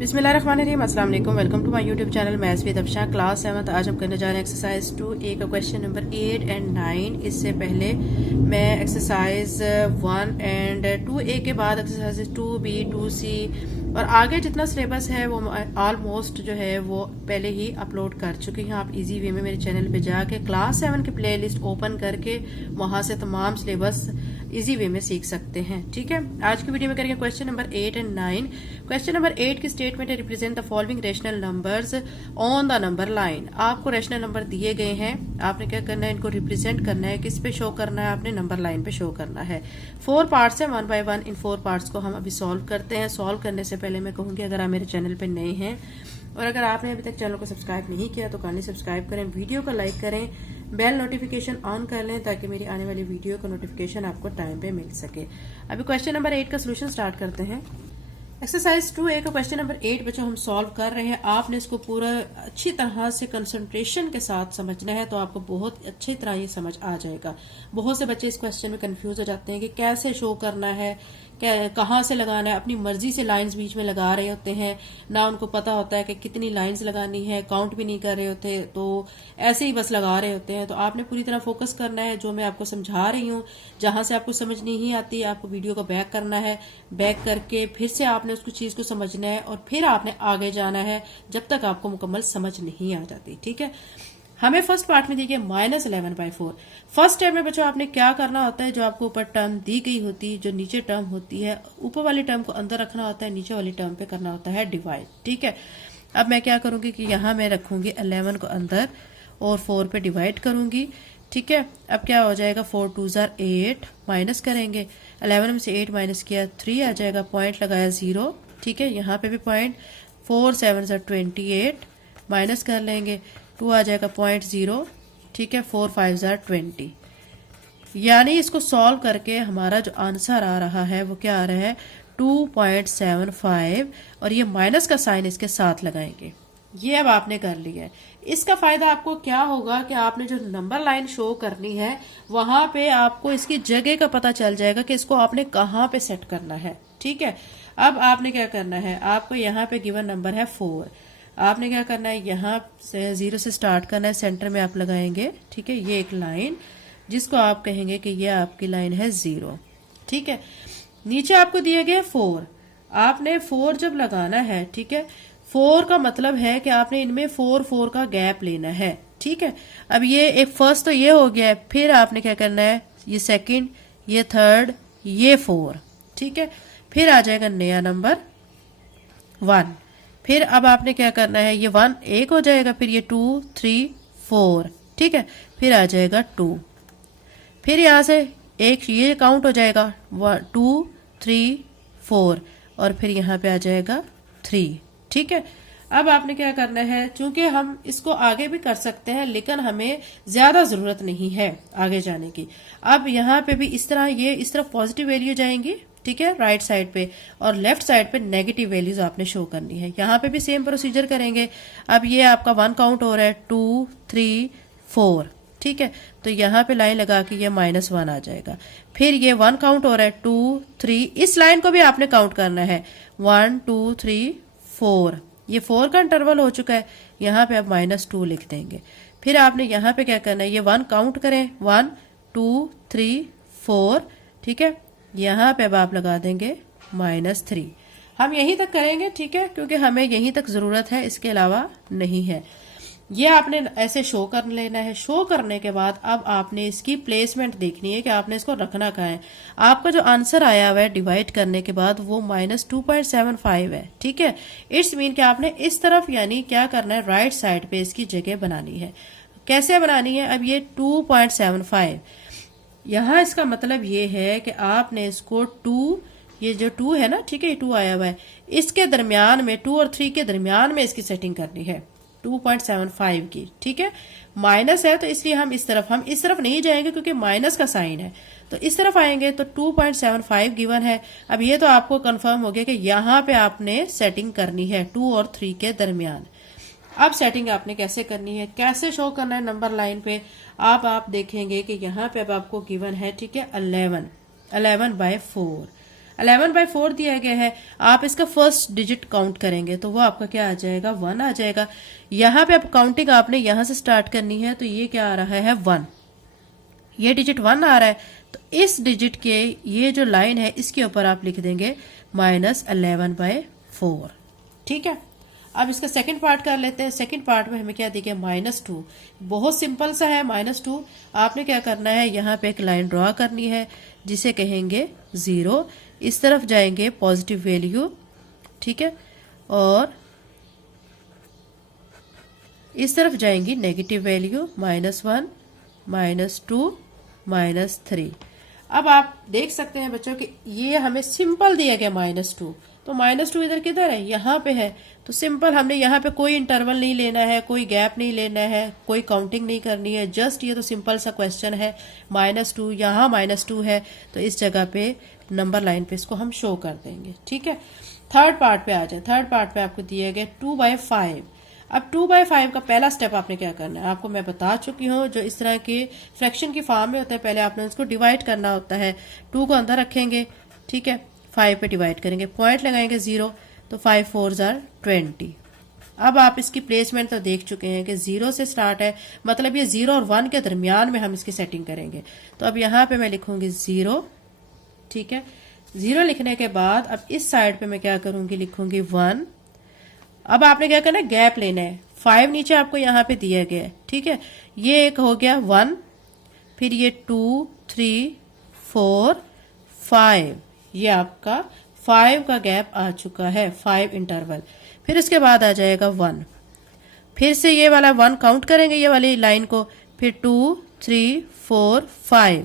बिस्मिल्लाहिर्रहमानिर्रहीम, अस्सलाम वालेकुम। Welcome to my YouTube channel maths with Afsha class 7। आज हम करने जा रहे हैं एक्सरसाइज 2A का क्वेश्चन नंबर 8 एंड 9। इससे पहले मैं एक्सरसाइज 1 एंड 2A के बाद एक्सरसाइज 2B 2C और आगे जितना सिलेबस है वो ऑलमोस्ट जो है वो पहले ही अपलोड कर चुकी हूँ। आप इजी वे में मेरे चैनल पे जाके क्लास 7 की प्लेलिस्ट ओपन करके वहां से तमाम सिलेबस इजी वे में सीख सकते हैं। ठीक है, आज की वीडियो में करेंगे question number 8 and 9। Question number 8 की स्टेटमेंट है, represent the following rational numbers on the number line. आपको रेशनल नंबर दिए गए हैं, आपने क्या करना है, इनको रिप्रेजेंट करना है। किस पे शो करना है? आपने नंबर लाइन पे शो करना है। 4 पार्ट्स है, 1 बाय 1। इन 4 पार्ट्स को हम अभी सॉल्व करते हैं। सॉल्व करने से पहले मैं कहूंगी, अगर आप मेरे चैनल पे नए हैं और अगर आपने अभी तक चैनल को सब्सक्राइब नहीं किया तो काइंडली सब्सक्राइब करें, वीडियो को लाइक करें, बेल नोटिफिकेशन ऑन कर लें ताकि मेरी आने वाली वीडियो का नोटिफिकेशन आपको टाइम पे मिल सके। अभी क्वेश्चन नंबर 8 का सोल्यूशन स्टार्ट करते हैं। एक्सरसाइज 2A का क्वेश्चन नंबर 8 बच्चों हम सॉल्व कर रहे हैं। आपने इसको पूरा अच्छी तरह से कंसंट्रेशन के साथ समझना है तो आपको बहुत अच्छी तरह ये समझ आ जाएगा। बहुत से बच्चे इस क्वेश्चन में कंफ्यूज हो जाते हैं कि कैसे शो करना है, कहाँ से लगाना है। अपनी मर्जी से लाइंस बीच में लगा रहे होते हैं, ना उनको पता होता है कि कितनी लाइंस लगानी है, काउंट भी नहीं कर रहे होते, तो ऐसे ही बस लगा रहे होते हैं। तो आपने पूरी तरह फोकस करना है जो मैं आपको समझा रही हूँ। जहां से आपको समझ नहीं आती आपको वीडियो को बैक करना है, बैक करके फिर से आपने उसको चीज को समझना है और फिर आपने आगे जाना है जब तक आपको मुकम्मल समझ नहीं आ जाती। ठीक है, हमें फर्स्ट पार्ट में दी गई -11/4। फर्स्ट स्टेप में बच्चों आपने क्या करना होता है, जो आपको ऊपर टर्म दी गई होती है, जो नीचे टर्म होती है, ऊपर वाली टर्म को अंदर रखना होता है, नीचे वाली टर्म पे करना होता है डिवाइड। ठीक है, अब मैं क्या करूंगी कि यहाँ मैं रखूंगी 11 को अंदर और 4 पे डिवाइड करूंगी। ठीक है, अब क्या हो जाएगा, 4 2 8, माइनस करेंगे। 11 में से 8 माइनस किया 3 आ जाएगा, पॉइंट लगाया 0। ठीक है, यहाँ पे भी पॉइंट, 4 7 28, माइनस कर लेंगे, 2 आ जाएगा 0.0। ठीक है, 4 5 20। यानी इसको सॉल्व करके हमारा जो आंसर आ रहा है वो क्या आ रहा है, 2.75। और ये माइनस का साइन इसके साथ लगाएंगे। ये अब आपने कर लिया है। इसका फायदा आपको क्या होगा कि आपने जो नंबर लाइन शो करनी है वहां पे आपको इसकी जगह का पता चल जाएगा कि इसको आपने कहाँ पे सेट करना है। ठीक है, अब आपने क्या करना है, आपको यहाँ पे गिवन नंबर है 4। आपने क्या करना है, यहाँ से 0 से स्टार्ट करना है, सेंटर में आप लगाएंगे। ठीक है, ये एक लाइन जिसको आप कहेंगे कि ये आपकी लाइन है 0। ठीक है, नीचे आपको दिया गया 4। आपने 4 जब लगाना है, ठीक है, 4 का मतलब है कि आपने इनमें 4 4 का गैप लेना है। ठीक है, अब ये एक फर्स्ट तो ये हो गया है, फिर आपने क्या करना है, ये सेकंड, ये थर्ड, ये 4। ठीक है, फिर आ जाएगा नया नंबर 1। फिर अब आपने क्या करना है, ये 1 एक हो जाएगा, फिर ये 2 3 4। ठीक है, फिर आ जाएगा 2, फिर यहां से एक ये काउंट हो जाएगा 1 2 3 4 और फिर यहाँ पे आ जाएगा 3। ठीक है, अब आपने क्या करना है, चूंकि हम इसको आगे भी कर सकते हैं लेकिन हमें ज्यादा जरूरत नहीं है आगे जाने की। अब यहाँ पे भी इस तरह ये इस तरफ पॉजिटिव वैल्यू जाएंगी। ठीक है, राइट साइड पे, और लेफ्ट साइड पे नेगेटिव वैल्यूज आपने शो करनी है। यहाँ पे भी सेम प्रोसीजर करेंगे। अब ये आपका 1 काउंट हो रहा है, 2 3 4। ठीक है, तो यहाँ पे लाइन लगा के ये -1 आ जाएगा। फिर ये 1 काउंट हो रहा है, 2 3, इस लाइन को भी आपने काउंट करना है, 1 2 3 4। ये 4 का इंटरवल हो चुका है, यहाँ पे आप -2 लिख देंगे। फिर आपने यहाँ पे क्या करना है, ये 1 काउंट करें, 1 2 3 4। ठीक है, यहाँ पे अब आप लगा देंगे -3। हम यहीं तक करेंगे। ठीक है, क्योंकि हमें यहीं तक जरूरत है, इसके अलावा नहीं है। ये आपने ऐसे शो कर लेना है। शो करने के बाद अब आपने इसकी प्लेसमेंट देखनी है कि आपने इसको रखना कहाँ है। आपका जो आंसर आया हुआ है डिवाइड करने के बाद वो -2.75 है। ठीक है, इट्स मीन कि आपने इस तरफ यानी क्या करना है, राइट साइड पे इसकी जगह बनानी है। कैसे बनानी है, अब ये 2.75, यहाँ इसका मतलब ये है कि आपने इसको 2, ये जो 2 है ना, ठीक है, ये 2 आया हुआ है, इसके दरमियान में 2 और 3 के दरमियान में इसकी सेटिंग करनी है 2.75 की। ठीक है, माइनस है तो इसलिए हम इस तरफ नहीं जाएंगे क्योंकि माइनस का साइन है, तो इस तरफ आएंगे तो 2.75 गिवन है। अब ये तो आपको कंफर्म हो गया कि यहाँ पे आपने सेटिंग करनी है 2 और 3 के दरमियान। अब सेटिंग आपने कैसे करनी है, कैसे शो करना है नंबर लाइन पे, आप देखेंगे कि यहाँ पे अब आपको गिवन है, ठीक है, 11/4। 11/4 दिया गया है, आप इसका फर्स्ट डिजिट काउंट करेंगे तो वो आपका क्या आ जाएगा, 1 आ जाएगा। यहाँ पे अब काउंटिंग आपने यहाँ से स्टार्ट करनी है, तो ये क्या आ रहा है, 1, ये डिजिट 1 आ रहा है, तो इस डिजिट के ये जो लाइन है इसके ऊपर आप लिख देंगे -11/4। ठीक है, अब इसका सेकंड पार्ट कर लेते हैं। सेकंड पार्ट में हमें क्या दिया, -2। बहुत सिंपल सा है, -2। आपने क्या करना है, यहाँ पे एक लाइन ड्रॉ करनी है जिसे कहेंगे 0, इस तरफ जाएंगे पॉजिटिव वैल्यू, ठीक है, और इस तरफ जाएंगी नेगेटिव वैल्यू, -1, -2, -3। अब आप देख सकते हैं बच्चों कि ये हमें सिंपल दिया गया -2, तो -2 इधर किधर है, यहाँ पे है, तो सिंपल हमने यहाँ पे कोई इंटरवल नहीं लेना है, कोई गैप नहीं लेना है, कोई काउंटिंग नहीं करनी है, जस्ट ये तो सिंपल सा क्वेश्चन है। -2 यहाँ -2 है, तो इस जगह पे नंबर लाइन पे इसको हम शो कर देंगे। ठीक है, थर्ड पार्ट पे आ जाए। थर्ड पार्ट पे आपको दिया गया 2/5। अब 2/5 का पहला स्टेप आपने क्या करना है, आपको मैं बता चुकी हूँ, जो इस तरह के फ्रैक्शन की फॉर्म में होता है, पहले आपने उसको डिवाइड करना होता है। 2 को अंदर रखेंगे, ठीक है, 5 पे डिवाइड करेंगे, पॉइंट लगाएंगे 0, तो 5 4s are 20। अब आप इसकी प्लेसमेंट तो देख चुके हैं कि 0 से स्टार्ट है, मतलब ये 0 और 1 के दरमियान में हम इसकी सेटिंग करेंगे। तो अब यहाँ पे मैं लिखूंगी 0, ठीक है, 0 लिखने के बाद अब इस साइड पे मैं क्या करूंगी, लिखूंगी 1। अब आपने क्या करना है, गैप लेना है। 5 नीचे आपको यहाँ पे दिया गया है, ठीक है, ये एक हो गया 1, फिर ये 2 3 4 5, ये आपका 5 का गैप आ चुका है, 5 इंटरवल। फिर इसके बाद आ जाएगा 1, फिर से ये वाला 1 काउंट करेंगे ये वाली लाइन को, फिर 2 3 4 5,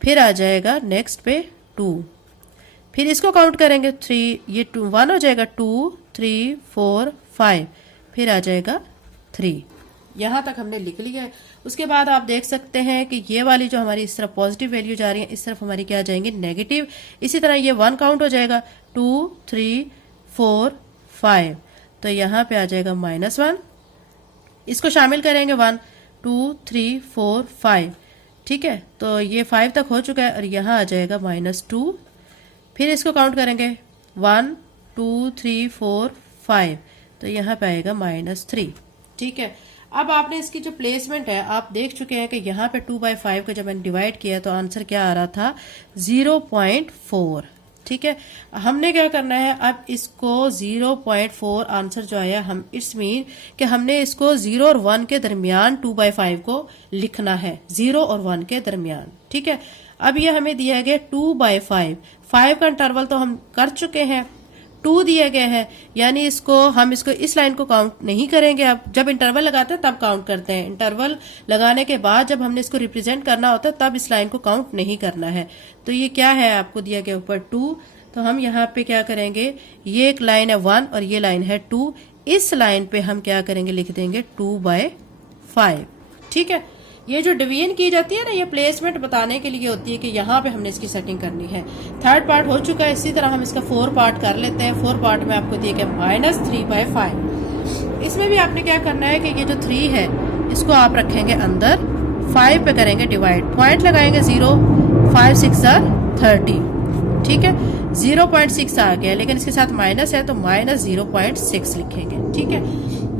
फिर आ जाएगा नेक्स्ट पे 2, फिर इसको काउंट करेंगे 3, ये 1 हो जाएगा, 2 3 4 5, फिर आ जाएगा 3। यहाँ तक हमने लिख लिया है। उसके बाद आप देख सकते हैं कि ये वाली जो हमारी इस तरफ पॉजिटिव वैल्यू जा रही है, इस तरफ हमारी क्या जाएंगे, नेगेटिव। इसी तरह ये 1 काउंट हो जाएगा, 2 3 4 5, तो यहाँ पे आ जाएगा -1, इसको शामिल करेंगे 1 2 3 4 5, ठीक है, तो ये 5 तक हो चुका है, और यहाँ आ जाएगा -2, फिर इसको काउंट करेंगे 1 2 3 4 5, तो यहाँ पे आएगा -3। ठीक है, अब आपने इसकी जो प्लेसमेंट है आप देख चुके हैं कि यहाँ पे 2/5 को जब मैंने डिवाइड किया तो आंसर क्या आ रहा था, 0.4। ठीक है, हमने क्या करना है, अब इसको 0.4 आंसर जो आया, हम इट्स मीन कि हमने इसको 0 और 1 के दरमियान 2/5 को लिखना है, 0 और 1 के दरमियान। ठीक है, अब ये हमें दिया गया 2/5, 5 का इंटरवल तो हम कर चुके हैं, 2 दिया गया है, यानी हम इसको इस लाइन को काउंट नहीं करेंगे। अब जब इंटरवल लगाते हैं तब काउंट करते हैं, इंटरवल लगाने के बाद जब हमने इसको रिप्रेजेंट करना होता है तब इस लाइन को काउंट नहीं करना है। तो ये क्या है, आपको दिया गया ऊपर 2, तो हम यहाँ पे क्या करेंगे, ये एक लाइन है 1 और ये लाइन है 2, इस लाइन पे हम क्या करेंगे, लिख देंगे 2/5। ठीक है, ये जो डिवीजन की जाती है ना, ये प्लेसमेंट बताने के लिए होती है कि यहाँ पे हमने इसकी सेटिंग करनी है। थर्ड पार्ट हो चुका है, इसी तरह हम इसका 4 पार्ट कर लेते हैं। 4 पार्ट में आपको दिया गया -3/5। इसमें भी आपने क्या करना है कि ये जो 3 है इसको आप रखेंगे अंदर, 5 पे करेंगे डिवाइड, पॉइंट लगाएंगे 0, 5 6 are 30। ठीक है, 0.6 आ गया, लेकिन इसके साथ माइनस है तो -0.6 लिखेंगे। ठीक है,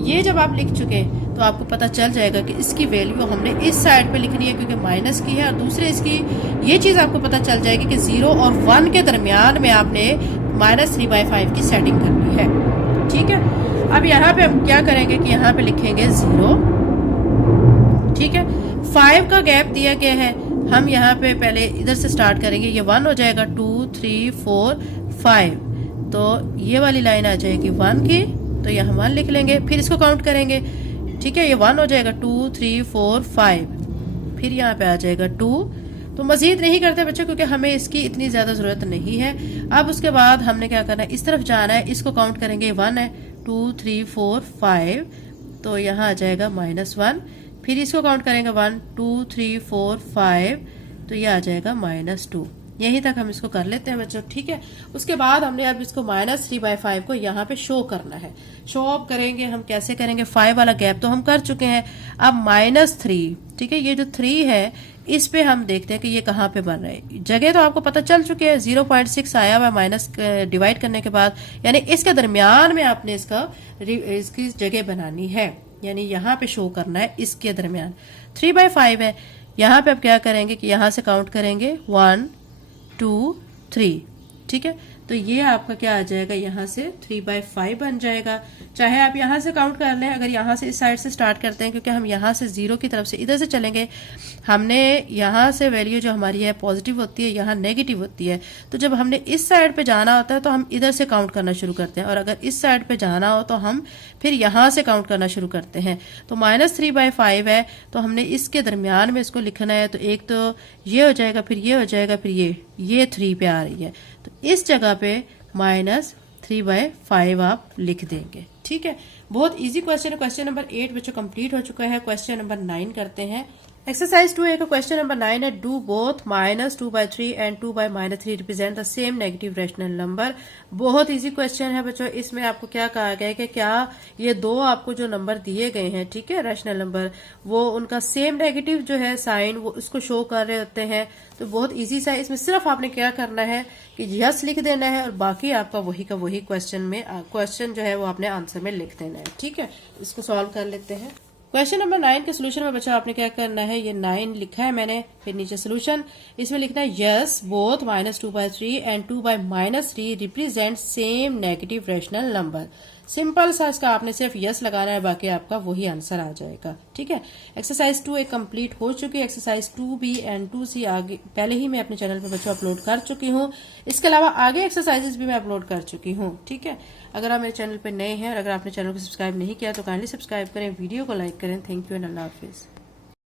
ये जब आप लिख चुके तो आपको पता चल जाएगा कि इसकी वैल्यू हमने इस साइड पे लिखनी है क्योंकि माइनस की है, और दूसरे इसकी ये चीज आपको पता चल जाएगी कि 0 और 1 के दरमियान में आपने -3/5 की सेटिंग करनी है। ठीक है, अब यहाँ पे हम क्या करेंगे कि यहाँ पे लिखेंगे 0। ठीक है, 5 का गैप दिया गया है, हम यहाँ पे पहले इधर से स्टार्ट करेंगे, ये 1 हो जाएगा, 2 3 4 5, तो ये वाली लाइन आ जाएगी 1 की, तो यहाँ 1 लिख लेंगे, फिर इसको काउंट करेंगे। ठीक है, ये 1 हो जाएगा, 2 3 4 5, फिर यहाँ पे आ जाएगा 2। तो मजीद नहीं करते बच्चों क्योंकि हमें इसकी इतनी ज्यादा जरूरत नहीं है। अब उसके बाद हमने क्या करना है, इस तरफ जाना है, इसको काउंट करेंगे, 1 है, 2 3 4 5, तो यहाँ आ जाएगा -1, फिर इसको काउंट करेंगे 1 2 3 4 5, तो ये आ जाएगा -2। यहीं तक हम इसको कर लेते हैं बच्चों, ठीक है। उसके बाद हमने अब इसको -3/5 को यहाँ पे शो करना है। शो ऑफ करेंगे हम, कैसे करेंगे, 5 वाला गैप तो हम कर चुके हैं, अब -3, ठीक है। ये जो 3 है इस पे हम देखते हैं कि ये कहाँ पे बन रहा है। जगह तो आपको पता चल चुकी है, 0.6 आया हुआ माइनस डिवाइड करने के बाद, यानी इसके दरमियान में आपने इसकी जगह बनानी है, यानी यहाँ पे शो करना है इसके दरमियान। 3/5 है, यहाँ पे आप क्या करेंगे कि यहाँ से काउंट करेंगे 1 2 3, ठीक है। तो ये आपका क्या आ जाएगा, यहाँ से 3/5 बन जाएगा। चाहे आप यहाँ से काउंट कर लें, अगर यहाँ से इस साइड से स्टार्ट करते हैं, क्योंकि हम यहाँ से 0 की तरफ से इधर से चलेंगे, हमने यहाँ से वैल्यू जो हमारी है पॉजिटिव होती है, यहाँ नेगेटिव होती है। तो जब हमने इस साइड पे जाना होता है तो हम इधर से काउंट करना शुरू करते हैं, और अगर इस साइड पे जाना हो तो हम फिर यहाँ से काउंट करना शुरू करते हैं। तो -3/5 है, तो हमने इसके दरमियान में इसको लिखना है। तो एक तो ये हो जाएगा, फिर ये हो जाएगा, फिर ये 3 पे आ रही है, तो इस जगह पे -3/5 आप लिख देंगे, ठीक है। बहुत इजी क्वेश्चन है। क्वेश्चन नंबर 8 बच्चों कंप्लीट हो चुका है। क्वेश्चन नंबर 9 करते हैं। एक्सरसाइज 2A का क्वेश्चन नंबर 9 है, do both -2/3 and 2/-3 represent the same negative rational number. बहुत इजी क्वेश्चन है बच्चों। इसमें आपको क्या कहा गया है कि क्या ये दो आपको जो नंबर दिए गए हैं, ठीक है, रैशनल नंबर, वो उनका सेम नेगेटिव जो है साइन वो उसको शो कर रहे होते हैं। तो बहुत इजी सा है। इसमें सिर्फ आपने क्या करना है कि यस लिख देना है, और बाकी आपका वही का वही क्वेश्चन जो है वो आपने आंसर में लिख देना है, ठीक है। इसको सॉल्व कर लेते हैं। क्वेश्चन नंबर 9 के सोल्यूशन में बच्चा आपने क्या करना है, ये 9 लिखा है मैंने, फिर नीचे सोल्यूशन, इसमें लिखना है yes both -2/3 and 2/-3 represent same negative rational number. Simple सा इसका आपने सिर्फ यस लगाना है, बाकी आपका वही आंसर आ जाएगा, ठीक है। एक्सरसाइज 2 एक कंप्लीट हो चुकी है। एक्सरसाइज 2B एंड 2C आगे पहले ही मैं अपने चैनल पे बच्चों अपलोड कर चुकी हूँ। इसके अलावा आगे एक्सरसाइजेस भी मैं अपलोड कर चुकी हूँ, ठीक है। अगर आप मेरे चैनल पे नए हैं और अगर आपने चैनल को सब्सक्राइब नहीं किया तो काइंडली सब्सक्राइब करें, वीडियो को लाइक करें। Thank you and Allah Hafiz.